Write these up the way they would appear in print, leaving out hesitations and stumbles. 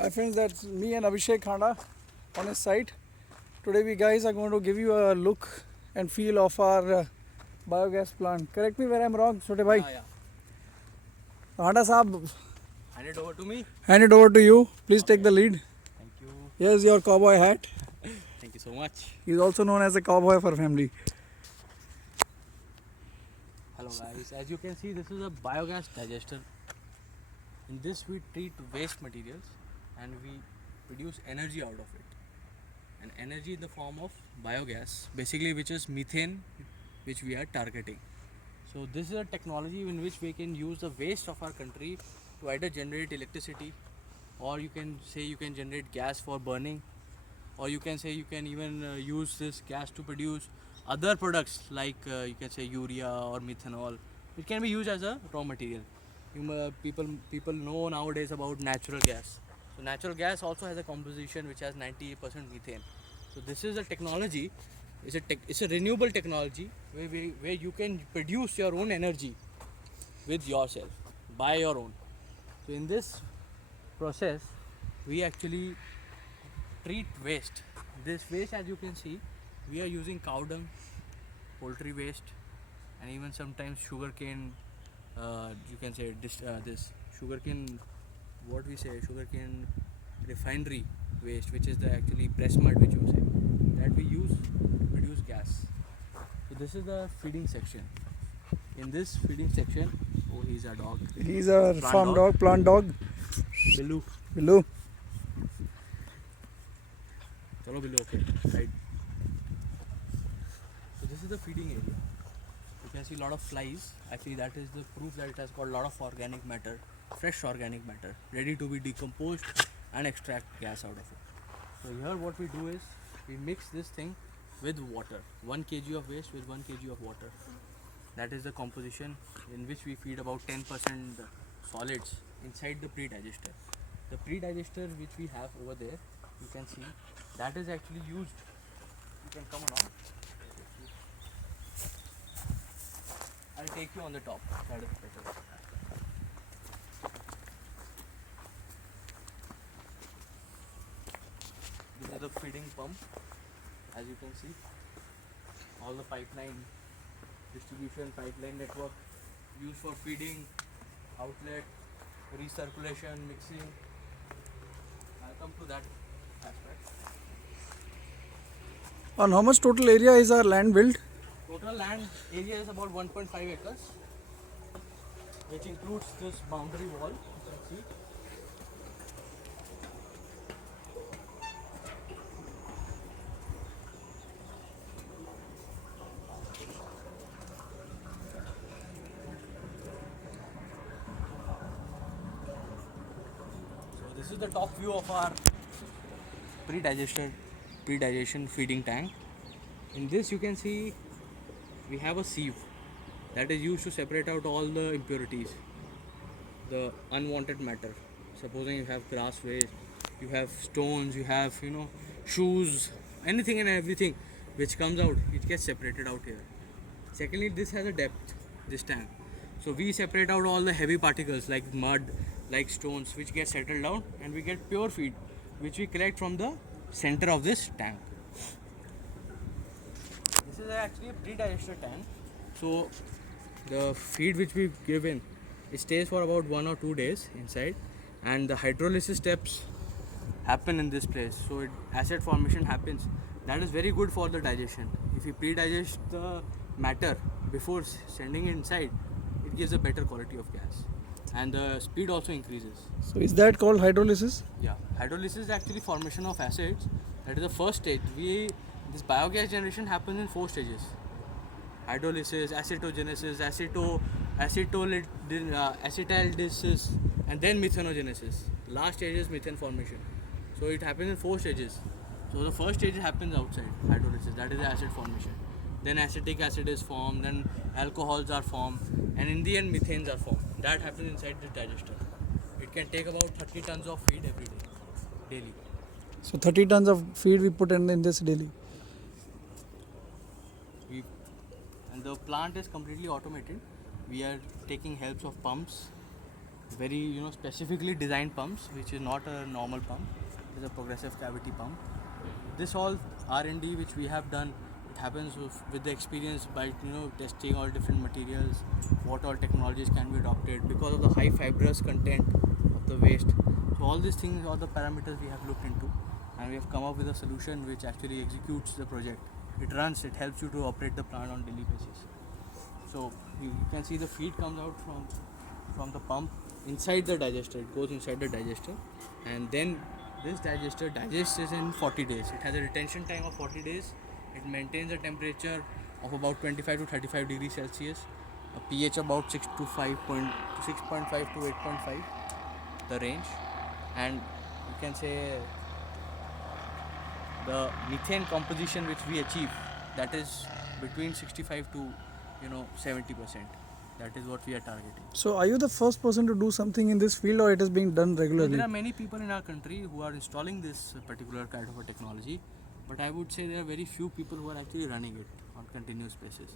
Hi friends, that's me and Abhishek Khanda on his site. Today we guys are going to give you a look and feel of our biogas plant. Correct me where I'm wrong, Chote bhai. Yeah. Khanda Saab, Hand it over to me. hand it over to you. Please take the Okay. lead. Thank you. Here's your cowboy hat. Thank you so much. He's also known as a cowboy for family. Hello guys. As you can see, this is a biogas digester. In this we treat waste materials and we produce energy out of it. And energy in the form of biogas, basically which is methane, which we are targeting. So this is a technology in which we can use the waste of our country to either generate electricity, or you can say you can generate gas for burning, or you can say you can even use this gas to produce other products like you can say urea or methanol. It can be used as a raw material. People know nowadays about natural gas. So natural gas also has a composition which has 90% methane. So this is a technology. It's a renewable technology where you can produce your own energy with yourself by your own. So in this process, we actually treat waste. This waste, as you can see, we are using cow dung, poultry waste, and even sometimes sugarcane. You can say this sugarcane. What we say, sugarcane refinery waste, which is the actually press mud, which you say, that we use to produce gas. So this is the feeding section. In this feeding section, oh, he's a dog. He's a Plant farm dog, plant dog. Billu. Below. Chalo Billu, okay. Right. So this is the feeding area. You can see a lot of flies. Actually, that is the proof that it has got a lot of organic matter, fresh organic matter, ready to be decomposed and extract gas out of it. So here what we do is we mix this thing with water. 1 kg of waste with 1 kg of water. That is the composition in which we feed about 10% solids inside the pre-digester. The pre-digester which we have over there, you can see, that is actually used. You can come along. I'll take you on the top. That is better. This is the feeding pump. As you can see, all the pipeline distribution pipeline network used for feeding, outlet, recirculation, mixing. I'll come to that aspect. On how much total area is our land built? Total land area is about 1.5 acres, which includes this boundary wall. You can see. So this is the top view of our pre-digestion feeding tank. In this you can see we have a sieve that is used to separate out all the impurities, the unwanted matter. Supposing you have grass waste, you have stones, you have shoes, anything and everything which comes out, it gets separated out here. Secondly, this has a depth, this tank. So we separate out all the heavy particles like mud, like stones, which get settled down, and we get pure feed, which we collect from the center of this tank. This is actually a pre-digester tank. So the feed which we give in, it stays for about 1 or 2 days inside, and the hydrolysis steps happen in this place. So acid formation happens. That is very good for the digestion. If you pre-digest the matter before sending it inside, it gives a better quality of gas, and the speed also increases. So is that called hydrolysis? Yeah, hydrolysis is actually formation of acids. That is the first stage. This biogas generation happens in 4 stages: hydrolysis, acetogenesis, acetaldehysis, and then methanogenesis. Last stage is methane formation. So it happens in 4 stages. So the first stage happens outside hydrolysis, that is the acid formation. Then acetic acid is formed, then alcohols are formed, and in the end methanes are formed. That happens inside the digester. It can take about 30 tons of feed every day, daily. So 30 tons of feed we put in this daily. And the plant is completely automated. We are taking helps of pumps very specifically designed pumps, which is not a normal pump. It is a progressive cavity pump. This all R&D which we have done, it happens with the experience by testing all different materials, what all technologies can be adopted because of the high fibrous content of the waste. So all these things, all the parameters we have looked into, and we have come up with a solution which actually executes the project. It runs, it helps you to operate the plant on daily basis. So you can see the feed comes out from the pump inside the digester. It goes inside the digester, and then this digester digests in 40 days. It has a retention time of 40 days. It maintains a temperature of about 25 to 35 degrees Celsius, a pH about 6.5 to 8.5, the range, and you can say the methane composition which we achieve, that is between 65 to 70%. That is what we are targeting. So are you the first person to do something in this field, or it is being done regularly? There are many people in our country who are installing this particular kind of a technology, but I would say there are very few people who are actually running it on continuous basis.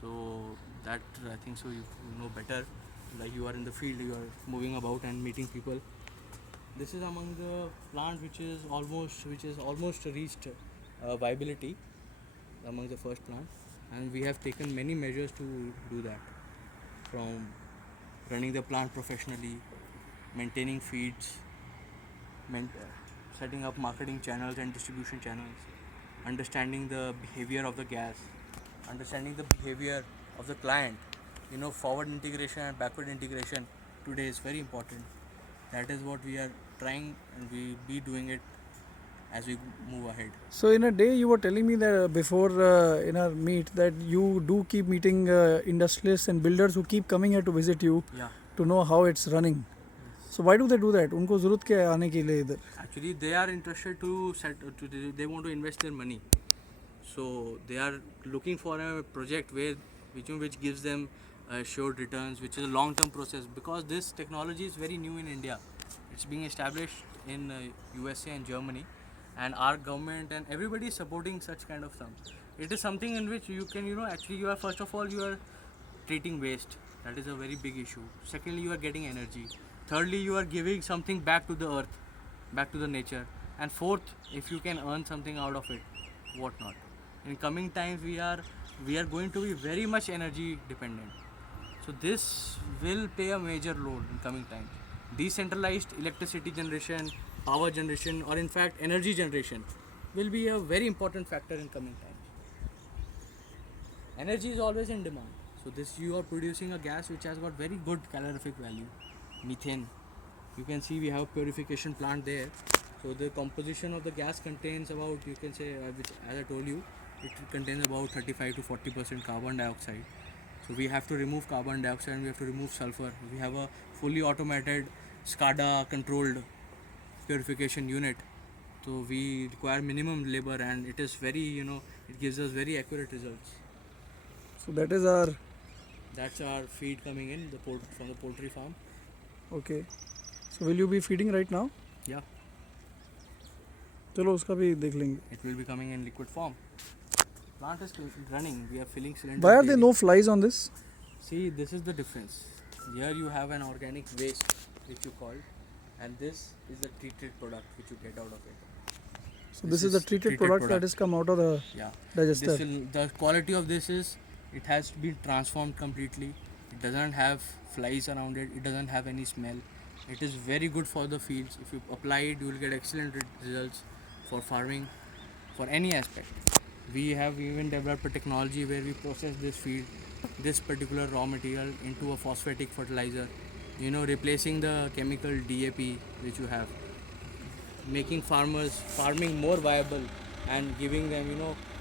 So that I think so you know better, like you are in the field, you are moving about and meeting people. This is among the plant which is almost reached viability among the first plant, and we have taken many measures to do that, from running the plant professionally, maintaining feeds, setting up marketing channels and distribution channels, understanding the behavior of the gas, understanding the behavior of the client. Forward integration and backward integration today is very important. That is what we are trying, and we be doing it as we move ahead. So in a day, you were telling me that before in our meet that you do keep meeting industrialists and builders who keep coming here to visit you Yeah. to know how it's running. So why do they do that? उनको ज़रूरत क्या है आने के लिए इधर? Actually, they are interested they want to invest their money. So they are looking for a project which gives them assured returns, which is a long-term process, because this technology is very new in India. It's being established in USA and Germany, and our government and everybody is supporting such kind of stuff. It is something in which you can actually you are, first of all, you are treating waste. That is a very big issue. Secondly, you are getting energy. Thirdly, you are giving something back to the earth, back to the nature. And fourth, if you can earn something out of it, what not? In coming times, we are going to be very much energy dependent. So this will play a major role in coming times. Decentralized electricity generation, power generation, or in fact energy generation will be a very important factor in coming times. Energy is always in demand. So this, you are producing a gas which has got very good calorific value, methane. You can see we have a purification plant there. So the composition of the gas contains about, you can say, which, as I told you, it contains about 35 to 40% carbon dioxide. So we have to remove carbon dioxide and we have to remove sulfur. We have a fully automated SCADA controlled purification unit. So we require minimum labor, and it is very, it gives us very accurate results. So that's our feed coming in from the poultry farm. okay. So will you be feeding right now? Yeah. चलो उसका भी देख लेंगे. It will be coming in liquid form. Plant is running. We are filling cylinders. Why are there daily. no flies on this? See, this is the difference. Here you have an organic waste which you call, and this is the treated product which you get out of it. So this is the treated product that has come out of the digester. The quality of this is, it has been transformed completely. It doesn't have flies around it. It doesn't have any smell. It is very good for the fields. If you apply it, you will get excellent results for farming, for any aspect. We have even developed a technology where we process this particular raw material into a phosphatic fertilizer, replacing the chemical DAP which you have, making farming more viable and giving them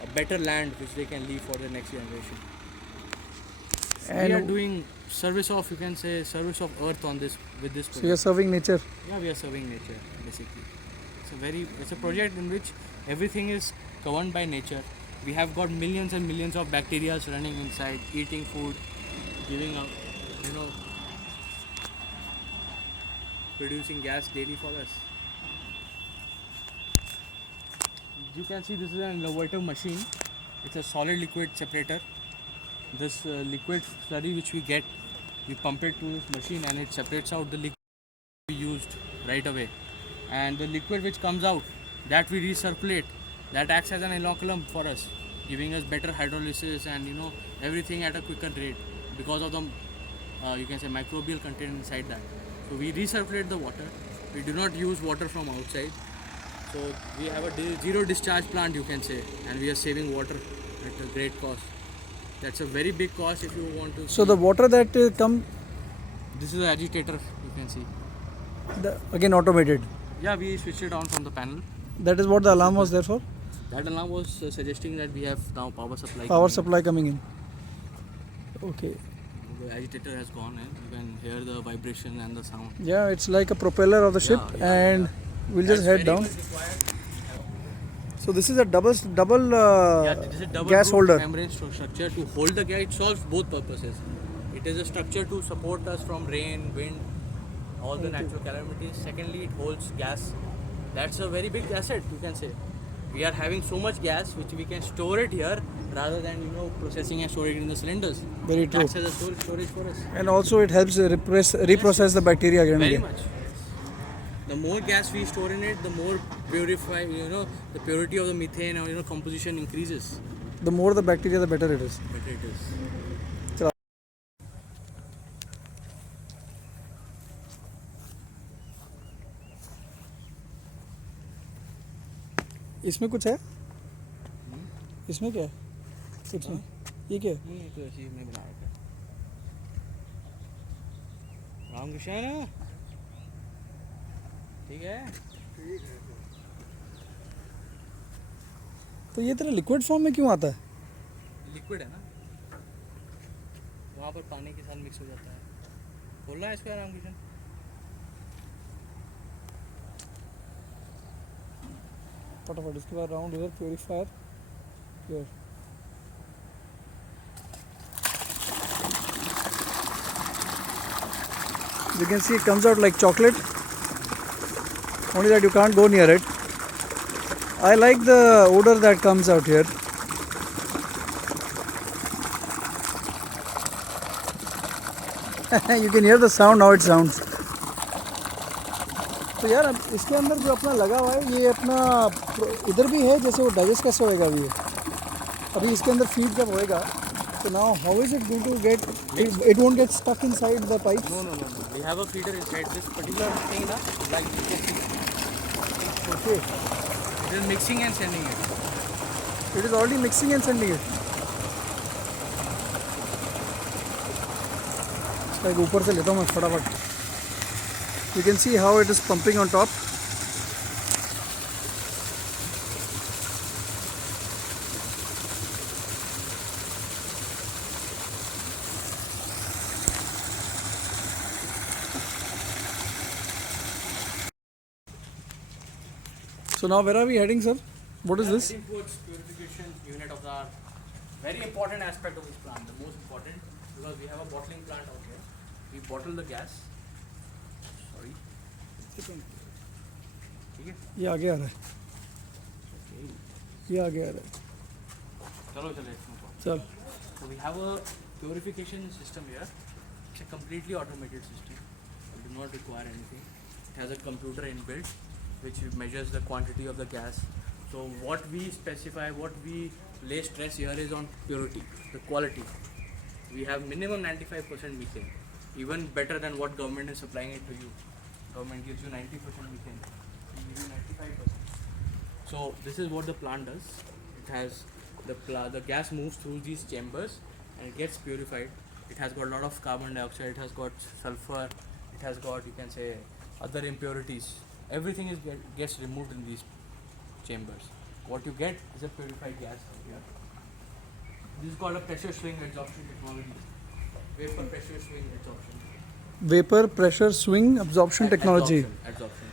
a better land which they can leave for the next generation. And we are doing service of earth on this with this project. So you are serving nature. Yeah, we are serving nature basically. It's a project in which everything is governed by nature. We have got millions and millions of bacteria running inside, eating food, giving up, producing gas daily for us. You can see this is an innovative machine. It's a solid liquid separator. This liquid slurry which we get We pump it to this machine and it separates out the liquid we used right away. And the liquid which comes out, that we recirculate, that acts as an inoculum for us, giving us better hydrolysis and everything at a quicker rate because of the you can say microbial content inside that. So we recirculate the water. We do not use water from outside. So we have a zero discharge plant, you can say, and we are saving water at a great cost. That's a very big cost if you want to. So the water that This is the agitator, you can see. again automated. Yeah, we switched it on from the panel. That is what the alarm was there for. That alarm was suggesting that we have now power supply. Power supply coming in. Okay. The agitator has gone and you can hear the vibration and the sound. Yeah, it's like a propeller of the ship, and we'll just head down. So this is a double This is a double gas holder. membrane structure to hold the gas. It solves both purposes. It is a structure to support us from rain, wind, all the natural calamities. Secondly, it holds gas. That's a very big asset, you can say. We are having so much gas which we can store it here rather than processing and storing it in the cylinders. Very true. That's as a storage for us. And also it helps reprocess the bacteria again. Very and again. much. The more gas we store in it, the more purified, the purity of the methane or composition increases. The more the bacteria, the better it is. Better it is. इसमें कुछ है? इसमें क्या है? कुछ नहीं. ये क्या है? नहीं तो ऐसे ही मैं बना रखा है. रामकृष्ण ठीक है. तो ये तेरा लिक्विड फॉर्म में क्यों आता है? लिक्विड है ना, वहाँ पर पानी के साथ मिक्स हो जाता है. बोलना है इसको रामकृष्ण. फटाफट इसके बाद राउंड इधर purifier here. You can see it comes out like chocolate, only that you can't go near it. I like the odor that comes out here. You can hear the sound, how it sounds. तो यार अब इसके अंदर जो अपना लगा हुआ है ये अपना इधर भी है, जैसे वो डाइजेस्ट कैसे होएगा अभी ये अभी इसके अंदर फीड जब होएगा तो now how is it going to get it won't get stuck inside the pipe? No. We have a feeder inside this particular thing na, like you can see. Okay. It is mixing and sending it. It is already mixing and sending it. इसका एक ऊपर से लेता हूँ मैं फटाफट. You can see how it is pumping on top. So now where are we heading, sir? What is this? Towards purification unit of the very important aspect of this plant, the most important, because we have a bottling plant out here. We bottle the gas. Sorry. ठीक है. ये आगे आ रहा है. ये आगे आ रहा है. चलो चले. चल. So we have a purification system here. It's a completely automated system. We do not require anything. It has a computer inbuilt which measures the quantity of the gas. So what we specify, what we lay stress here is on purity, the quality. We have minimum 95% methane, even better than what government is supplying it to you. Government gives you 90% methane, we give you 95%. So this is what the plant does. It has the gas moves through these chambers and it gets purified. It has got a lot of carbon dioxide, it has got sulfur, it has got, you can say, other impurities. Everything gets removed in these chambers. What you get is a purified gas here. This is called a pressure swing absorption technology. Vapor pressure swing absorption. Vapor pressure swing absorption technology. Absorption.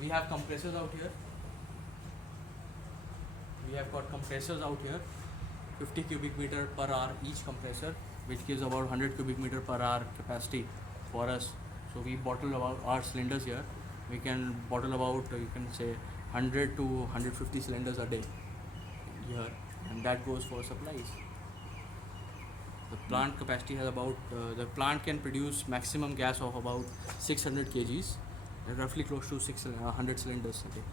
We have compressors out here. We have got compressors out here, 50 cubic meter per hour each compressor, which gives about 100 cubic meter per hour capacity for us. So we bottle about our cylinders here. We can bottle about, you can say, 100 to 150 cylinders a day here, and that goes for supplies. The plant capacity has about the plant can produce maximum gas of about 600 kgs, roughly close to 100 cylinders a day.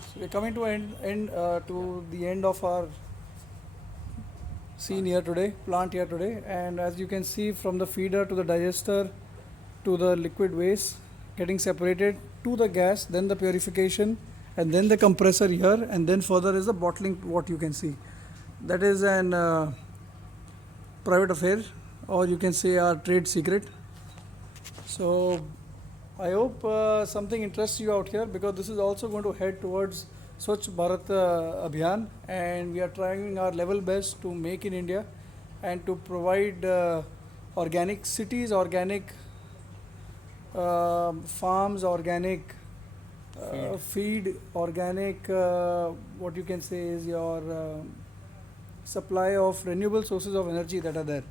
So we're coming to to the end of our scene here today, plant here today, and as you can see from the feeder to the digester to the liquid waste getting separated to the gas, then the purification, and then the compressor here, and then further is the bottling. What you can see, that is an private affair, or you can say our trade secret. So I hope something interests you out here, because this is also going to head towards Swachh Bharat Abhiyan, and we are trying our level best to make in India and to provide organic cities, organic farms, organic feed, organic what you can say is your supply of renewable sources of energy that are there.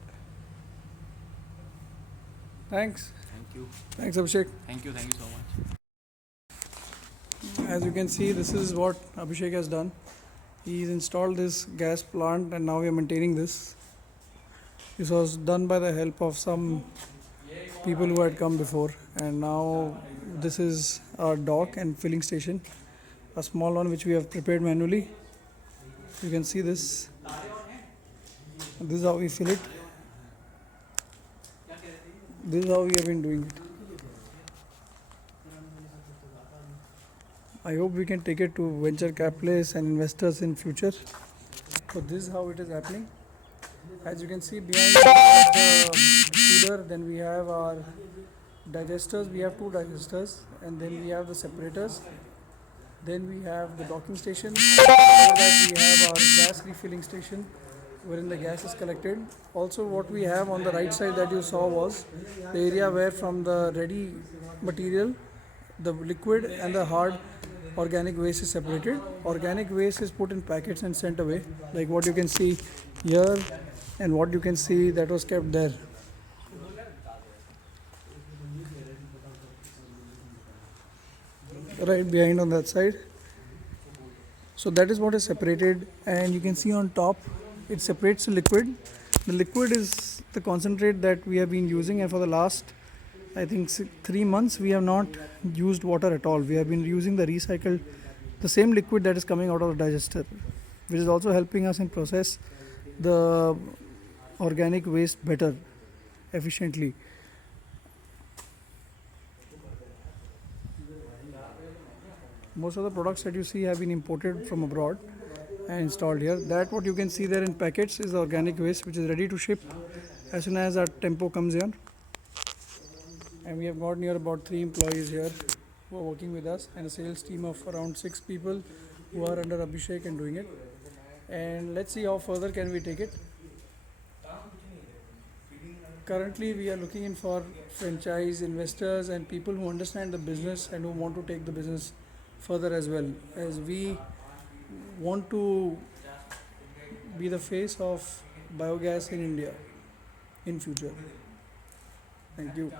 Thanks. Thank you. Thanks, Abhishek. Thank you so much. As you can see, this is what Abhishek has done. He's installed this gas plant and now we are maintaining this. This was done by the help of some people who had come before, and now this is our dock and filling station, a small one which we have prepared manually. You can see this. This is how we fill it. This is how we have been doing it. I hope we can take it to venture capitalists and investors in future. So this is how it is happening. As you can see behind the feeder, then we have our digesters. We have two digesters, and then we have the separators. Then we have the docking station. Before that we have our gas refilling station, wherein the gas is collected. Also, what we have on the right side that you saw was the area where from the ready material, the liquid and the hard organic waste is separated. Organic waste is put in packets and sent away, like what you can see here and what you can see that was kept there. Right behind on that side. So that is what is separated, and you can see on top it separates the liquid. The liquid is the concentrate that we have been using, and for the last I think 3 months we have not used water at all. We have been using the same liquid that is coming out of the digester, which is also helping us in process the organic waste better, efficiently. Most of the products that you see have been imported from abroad and installed here. That what you can see there in packets is the organic waste, which is ready to ship as soon as our tempo comes here. And we have got near about 3 employees here who are working with us, and a sales team of around 6 people who are under Abhishek and doing it. And let's see how further can we take it. Currently we are looking in for franchise investors and people who understand the business and who want to take the business further, as well as we want to be the face of biogas in India in future. Thank you.